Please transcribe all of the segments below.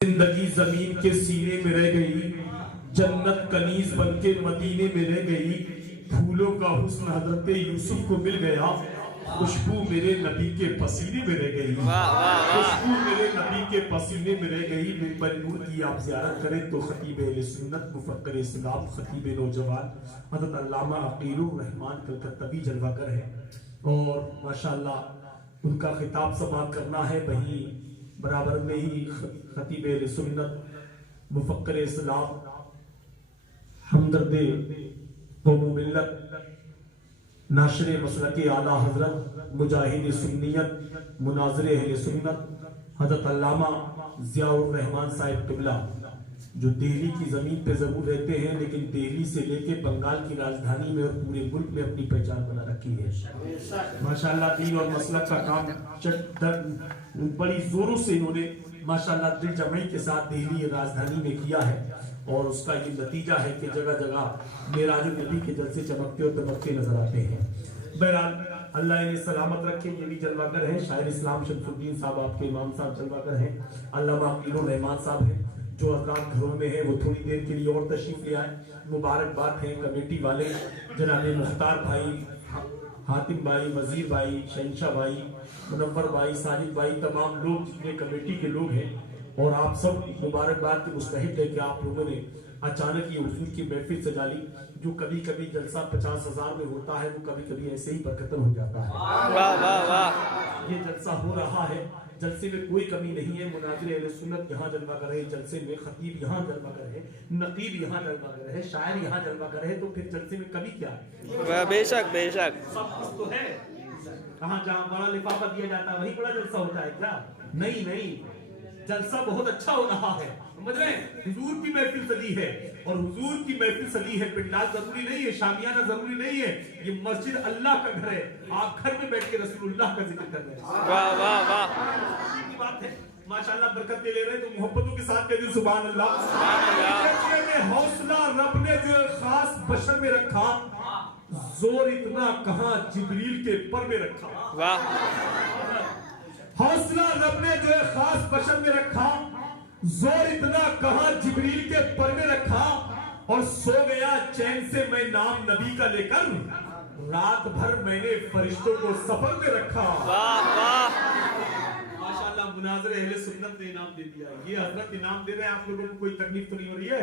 जिंदगी जमीन के सीने में रह गई, जन्नत कनीज बनके मदीने में रह गई। फूलों का हुस्न हजरत यूसुफ को मिल गया, खुशबू मेरे नबी के पसीने में रह गई। खुशबू मेरे नबी के पसीने में रह गई। मिंबर नूर की आप ज़ियारत करें तो खतीब अहले सुन्नत मुफक्किर इस्लाम खतीब नौजवान हज़रत अल्लामा अकीलुर रहमान कलकत्तवी जलवागर है और माशाअल्लाह उनका खिताब समाअत करना है। वहीं बराबर में ही खतीब अहले सुन्नत मुफक्किर इस्लाम हमदर्दे कौम मिल्लत नाशरे मसलके आला हजरत मुजाहिद सुन्नियत मुनाज़िर अहले सुन्नत हज़रत अल्लामा ज़ियाउर रहमान साहिब क़िबला जो दिल्ली की ज़मीन पे ज़रूर रहते हैं लेकिन दिल्ली से लेके बंगाल की राजधानी में और पूरे मुल्क में अपनी पहचान बना रखी है। माशाअल्लाह दीन और मसलक का काम बड़ी जोरों से इन्होंने माशाअल्लाह दिल जमाई के साथ दिल्ली राजधानी में किया है और उसका ये नतीजा है कि जगह जगह मेराज नबी के जलसे चमकते और दमकते नजर आते हैं। बहरहाल अल्लाह इन्हें सलामत रखे। ये भी जलवागर है, शायर इस्लाम शमसुद्दीन साहब आपके इमाम साहब जलवागर हैं। अल्लामा अकीलुर रहमान साहब हैं जो हज़रात घरों में है, वो थोड़ी देर के लिए और तशरीफ ले आए। मुबारकबाद है कमेटी वाले जनाब मुख्तार भाई, हातिम भाई, वजीर भाई, शहनशाह भाई, मुनव्वर भाई, साजिद भाई, तमाम लोग जितने कमेटी के लोग हैं और आप सब मुबारकबाद के मुस्तहिक है कि आप लोगों ने अचानक ये हुजूर की महफिल सजा ली। जो कभी कभी जलसा 50,000 में होता है वो कभी कभी ऐसे ही बरकतन हो जाता है। वाह वाह वाह, ये जलसा हो रहा है, जलसे में कोई कमी नहीं है। मुनाज़िर अहले सुन्नत यहाँ जलवागर है, जलसे में खतीब यहाँ जलवागर है, नकीब यहाँ जलवागर है, शायर यहाँ जलवागर है, तो फिर जलसे में कमी क्या है? बेशक बेशक सब कुछ तो है। कहाँ जहाँ बड़ा लिफाफा दिया जाता है वही बड़ा जलसा होता है क्या? नहीं नहीं, जलसा बहुत अच्छा हो रहा है। समझ रहे हैं? हुजूर की महफिल सजी है और हुजूर की महफिल सजी है। पिंडाल जरूरी नहीं है, शामियाना जरूरी नहीं है, ये मस्जिद अल्लाह का घर है। आप घर में बैठ के रसूलुल्लाह का जिक्र कर रहे हैं। वाह वाह वाह, की बात है। माशाअल्लाह बरकत ले रहे हैं तो मोहब्बतों के साथ कह दो सुभान अल्लाह। हौसला रब ने जो खास बशर में रखा, जोर इतना कहां जिब्रील के पर में रखा। वाह, हौसला रब ने जो खास बशर में रखा, जोर इतना कहां जिब्रील के पर में रखा और सो गया चैन से मैं नाम नबी का लेकर, रात भर मैंने फरिश्तों को सफर में रखा। वाह वाह, माशाअल्लाह मुनाज़िर अहले सुन्नत ने इनाम दे दिया। ये हजरत इनाम दे रहे हैं, आप लोगों को कोई तकलीफ तो नहीं हो रही है,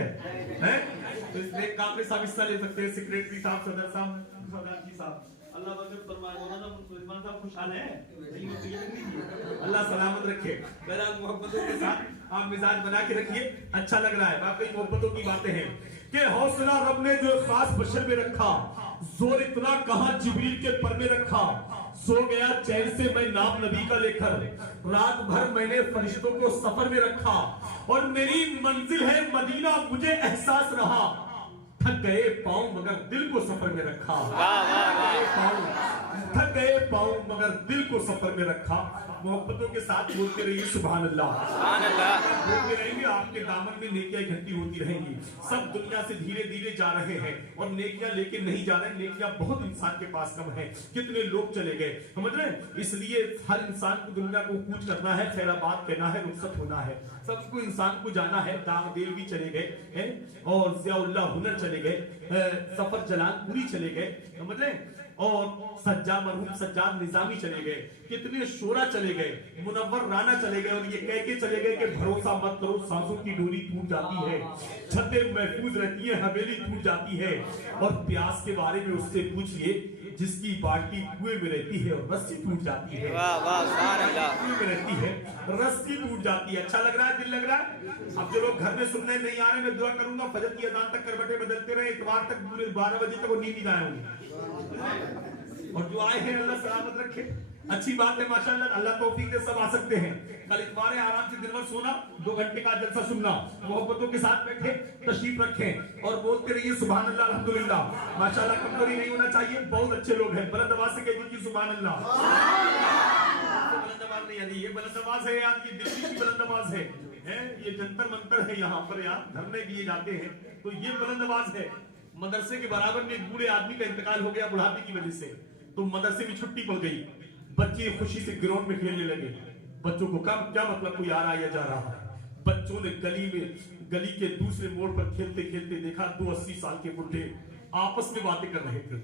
हैं? तो इसमें काम में सब हिस्सा ले सकते हैं। सेक्रेटरी साहब, सदर साहब, प्रधान साहब, अल्लाह बरकत फरमाए। मौलाना सुलेमान साहब खुशहाल हैं, अल्लाह सलामत रखे। बहरहाल मोहब्बतों के साथ आप मिजाज बना के रखिए, अच्छा लग रहा है। वाकई मोहब्बतों की बातें हैं कि हौसला रब ने जो खास बशर में रखा, जोर इतना कहां जिब्रील के पर में रखा, सो गया चैन से मैं नाम नबी का लेकर, रात भर मैंने फरिश्तों को सफर में रखा और मेरी मंजिल है मदीना, मुझे एहसास रहा, थक गए पाँव मगर दिल को सफर में रखा। थक गए पाँव मगर दिल को सफर में रखा। मोहब्बतों के साथ बोलते रहिए सुभान अल्लाह। सुभान अल्लाह। बोलते रहेंगे, आपके दामन में नेकियां इकट्ठी होती रहेंगी। सब दुनिया से धीरे धीरे जा रहे हैं और नेकियां लेके नहीं जा रहे। नेकियां बहुत इंसान के पास कम है, कितने लोग चले गए, समझ रहे हैं? इसलिए हर इंसान को दुनिया को कूच करना है, खैराबाद कहना है, रुखसत होना है। सबको इंसान को जाना है। दागदेल भी चले गए हैं और ज़ियाउल्लाह हुनर चले गए, सफर जलाल पूरी चले गए, समझ रहे हैं? और सज्जा मरहूम सज्जाद निजामी चले गए, कितने शोरा चले गए, मुनव्वर राना चले गए और ये कह के चले गए कि भरोसा मत करो, सांसों की डोरी टूट जाती है, छतें महफूज रहती है, हवेली टूट जाती है। और प्यास के बारे में उससे पूछिए जिसकी बाल्टी कुएं में रहती है और रस्सी टूट जाती है। वाह वाह, सुभान अल्लाह। कुएं में रहती है, रस्सी टूट जाती है। अच्छा लग रहा है, दिल लग रहा है? अब जो लोग घर में सुनने नहीं आ रहे, मैं दुआ करूंगा फजर की अजान तक करवटें बदलते रहे, इतवार तक पूरे 12 बजे तक वो नींद नहीं आए होंगे। और जो आए हैं अल्लाह सलामत रखे। अच्छी बात है माशाअल्लाह, अल्लाह तौफीक दे, सब आ सकते हैं। कल इतवार है, आराम से दिन भर सोना, 2 घंटे का जलसा सुनना, मोहब्बतों के साथ बैठे, तशरीफ रखें और बोलते रहिए सुभान अल्लाह अल्हम्दुलिल्लाह। माशाअल्लाह कमजोरी नहीं होना चाहिए, बहुत अच्छे लोग हैं। बुलंद आवाज से कह दीजिए सुभान अल्लाह। बुलंद आवाज नहीं आती, ये बुलंद आवाज है यार, ये दिल्ली की बुलंद आवाज है, ये जंतर मंतर है, यहाँ पर यार धरने दिए जाते हैं, तो ये बुलंद आवाज है। मदरसे के बराबर में एक बूढ़े आदमी का इंतकाल हो गया बुढ़ापे की वजह से, तो मदरसे में छुट्टी पड़ गई, बच्चे खुशी से ग्राउंड में खेलने लगे। बच्चों को क्या मतलब कोई आ रहा है या जा रहा है, बच्चों ने गली के दूसरे मोड़ पर खेलते खेलते देखा 2 80 साल के बुढ़े आपस में बातें कर रहे थे।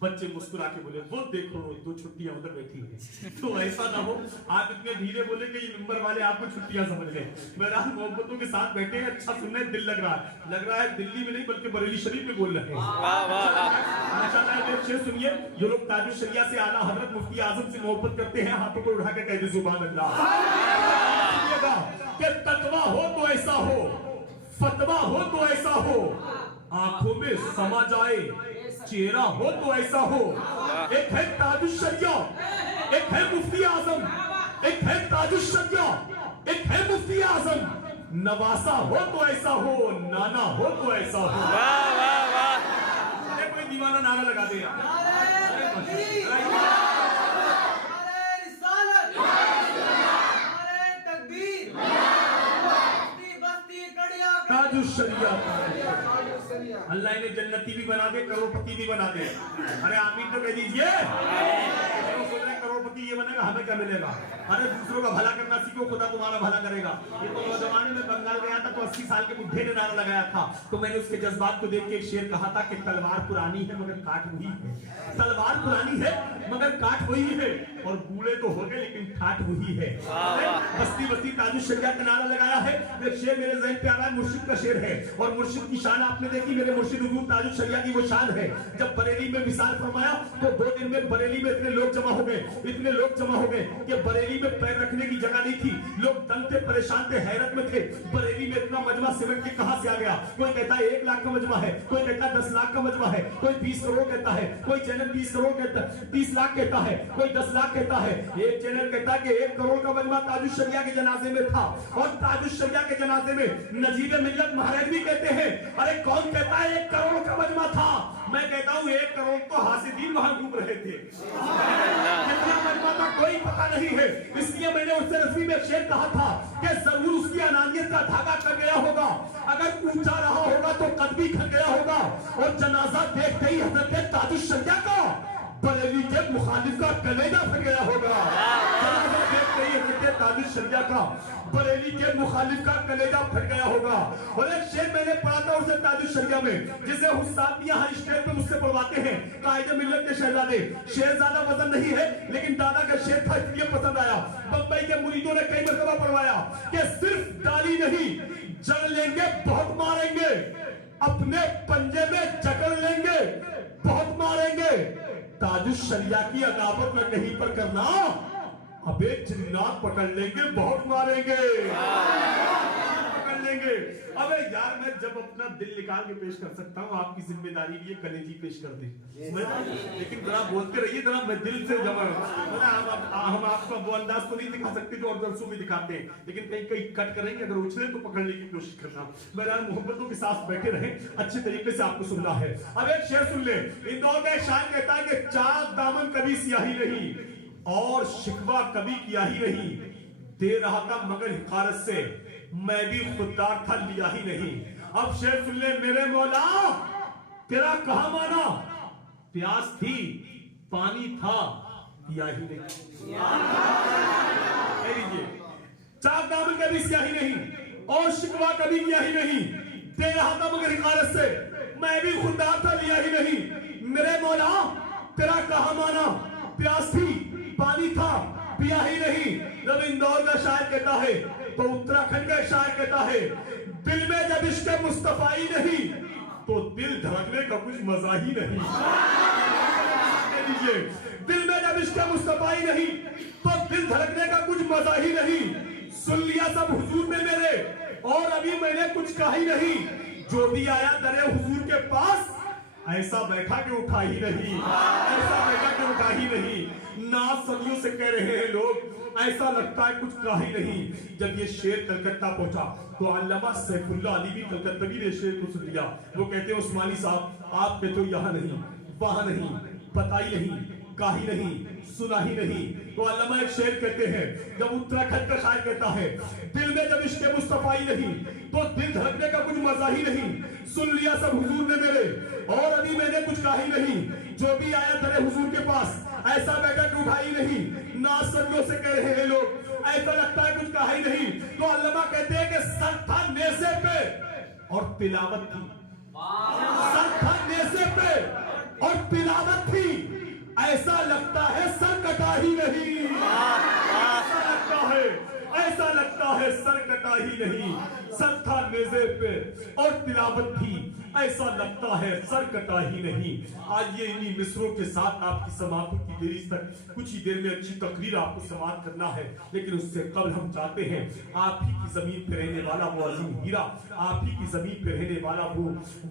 बच्चे मुस्कुरा के बोले, वो देखो 2 छुट्टियां उधर बैठी हैं। तो ऐसा ना हो आप इतने धीरे बोले कि ये नंबर वाले आपको छुट्टियां समझ गए। मेरा मोहब्बतों के साथ बैठे हैं, अच्छा सुनने दिल लग रहा है दिल्ली में नहीं बल्कि बरेली शरीफ में बोल रहे हैं। माशाल्लाह। शेर सुनिए, जो लोग ताजुल शरिया से आला हजरत मुफ्ती आजम से मोहब्बत करते हैं, हाथों को उठा के कह दे सुभान अल्लाह। कि तकवा हो तो ऐसा हो, फतवा हो तो ऐसा हो, आंखों में समा जाए चेहरा हो तो ऐसा हो। एक है ताजुल शरिया, एक है मुफ्ती आजम, एक है ताजुल शरिया, एक है मुफ्ती आजम। नवासा हो तो ऐसा हो, नाना हो तो ऐसा हो। वाह वाह वाह। अरे कोई दीवाना नारा लगा दे यार। ताजुल शरिया अल्लाह इन्हें जन्नती भी बना दे, करोड़पति भी बना दे। अरे आमीन तो कह दीजिए। सोच रहे करोड़पति ये बनेगा, हमें क्या मिलेगा? अरे दूसरों का भला करना सीखो, खुदा तुम्हारा भला करेगा। ये तो नौजवान में बंगाल गया था तो 80 साल के बुढ़े ने नारा लगाया था, तो मैंने उसके जज्बात को देख के एक शेर कहा था कि तलवार पुरानी है मगर काट वही है। तलवार पुरानी है मगर काट वही है, और बूढ़े तो हो गए लेकिन ठाठ वही है। बस्ती बस्ती ताजुल शरिया का नारा लगाया है। एक शेर मेरे ज़हन पे आ रहा है, मुर्शिद का शेर है, और मुर्शिद की शान आपने देखी, मेरे मुर्शिद हुजूर ताजुल शरिया की वो शान है। जब बरेली में विसाल फरमाया तो 2 दिन में बरेली में इतने लोग जमा हो गए, इतने लोग जमा हो गए कि बरेली में पैर रखने की जगह नहीं थी। लोग तंग थे, परेशान थे, हैरत में थे। बरेली में इतना मजमा सिमट के कहां से आ गया? कोई कहता है 1 लाख का मजमा है, कोई कहता है 10 लाख का मजमा है, कोई 20 करोड़ कहता है, कोई चैनल 20 करोड़ कहता है, 30 लाख कहता है, कोई 10 लाख कहता है। एक चैनल कहता है कि 1 करोड़ का मजमा ताजुल शरिया के जनाजे में था, और ताजुल शरिया के जनाजे में नजीब मिल्लत महाराज भी कहते हैं। अरे कौन कहता है 1 करोड़ का मजमा था? मैं कहता हूं 1 करोड़ तो हासिदीन वहां घूम रहे थे। कितना मजमा था कोई पता नहीं है। इसलिए मैंने उससे रस्मी में शेर कहा था कि जरूर उसकी अनानियत का धागा कर गया होगा। अगर ऊंचा रहा होगा तो कद भी खर गया होगा। और जनाजा देखते ही हजरत ताजुल शरिया का बरेली के मुखालिफ का कलेजा फट गया होगा। जनाजा देखते ही हजरत ताजुल शरिया का बरेली के मुखालिफ का कलेजा फट गया होगा। और एक शेर मैंने पढ़ा था उसे ताजुल शरिया में, जिसे हुस्सातियां हर स्टेज पे मुझसे पढ़वाते हैं, कायदे मिल्लत के शहजादे। शेर ज्यादा वजन नहीं है लेकिन दादा का शेर था इसलिए पसंद आया। बम्बई के मुरीदों ने कई मरतबा पढ़वाया कि सिर्फ डाली नहीं, जड़ लेंगे बहुत मारेंगे, अपने पंजे में जकड़ लेंगे बहुत मारेंगे। ताजुल शरिया की अदावत में कहीं पर करना, अबे जिन्नात पकड़ लेंगे बहुत मारेंगे, पकड़ लेंगे। अबे यार मैं जब अपना दिल निकाल के पेश कर सकता हूँ, आपकी जिम्मेदारी लिए कलेजी पेश कर दे। लेकिन जरा बोलते रहिए, जरा मैं दिल से जबर। हम आपको वो अंदाज तो नहीं दिखा सकते जो और दर्शों में दिखाते हैं, लेकिन कहीं कहीं कट करेंगे, अगर उछले तो पकड़ने की कोशिश करना। मेरा मोहब्बतों के साथ बैठे रहे, अच्छे तरीके से आपको सुनना है। अब एक शेर सुन ले। इंदौर का एक शायर कहता है कि चाक दामन कभी सियाही नहीं और शिकवा कभी किया ही नहीं, दे रहा था मगर हिकारत से, मैं भी खुददार था लिया ही नहीं। अब शेर सुन ले। मेरे मौला तेरा कहा माना, प्यास थी पानी था पिया ही नहीं। चाक दामन कभी सियाही नहीं और शिकवा कभी किया ही नहीं, दे रहा था मगर हिकारत से, मैं भी खुददार था लिया ही नहीं। मेरे मौला तेरा कहा माना, प्यास थी पानी था पिया ही नहीं। जब इंदौर का शायर कहता है तो उत्तराखंड का शायर कहता है, दिल में जब इश्क मुस्तफाई नहीं तो दिल धड़कने का कुछ मजा ही नहीं। दिल में जब इश्क मुस्तफाई नहीं तो दिल धड़कने का कुछ मजा ही नहीं। सुन लिया सब हुजूर ने मेरे और अभी मैंने कुछ कहा ही नहीं। जो भी आया दरे हुजूर के पास ऐसा बैठा के उठा ही नहीं, ऐसा बैठा के उठा ही नहीं। नाज सदियों से कह रहे हैं लोग, ऐसा लगता है कुछ कहा ही नहीं। जब ये शेर कलकत्ता पहुंचा तो अल्लामा सैफुल्लाह अली भी कलकत्तवी ने शेर को सुन लिया। वो कहते हैं उस्मानी साहब आपके तो यहाँ नहीं, वहां नहीं, पता ही नहीं, कहा ही नहीं, सुना ही नहीं। तो अल्लामा एक शेर कहते हैं, जब उत्तराखंड का शायर कहता है, दिल में जब इश्क मुस्तफाई नहीं तो दिल धड़कने का कुछ मजा ही नहीं। सुन लिया सब हुजूर ने मेरे और अभी मैंने कुछ कहा ही नहीं। जो भी आया तेरे हुजूर के पास ऐसा बैठा कि उठा ही नहीं। नाज सदियों से कह रहे हैं लोग, ऐसा लगता है कुछ कहा ही नहीं। तो अल्लामा कहते हैं कि सर था नेज़े पे और तिलावत थी, सर था नेज़े पे और तिलावत थी। ऐसा लगता है सर कटा ही नहीं, ऐसा लगता है, ऐसा लगता है सर कटा ही नहीं। सर था नेज़े पे और तिलावत थी, ऐसा लगता है सर कटा ही नहीं। आज ये इन्हीं मिसरों के साथ आपकी समाप्ति की देरी तक कुछ ही देर में अच्छी तकरीर आपको समाप्त करना है, लेकिन उससे कबल हम चाहते हैं आप ही की जमीन पे रहने वाला वो अजीम हीरा, आप ही की जमीन पे रहने वाला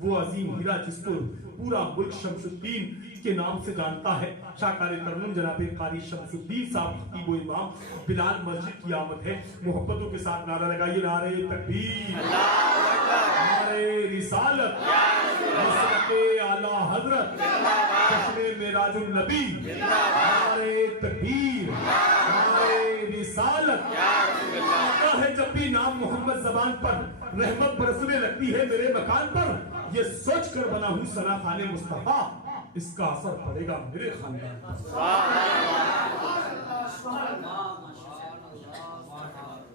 वो अजीम हीरा जिसको पूरा मुल्क शमसुद्दीन के नाम से जानता है, शाकारी तरन्नुम जनाब कारी शमसुद्दीन साहब की वो इमाम बिलाल मस्जिद की आमद है। मोहब्बतों के साथ नारा लगाइए, नारे तकबीर, नारे रिसालत, हज़रते आला हजरत, जश्ने मेराजुन नबी, नारे तकबीर, नारे रिसालत। आता है जब भी नाम मोहम्मद जबान पर, रहमत बरसने लगती है मेरे मकान पर। ये सोच कर बना हूँ सना खाने मुस्तफा, इसका असर पड़ेगा मेरे खानदान पर।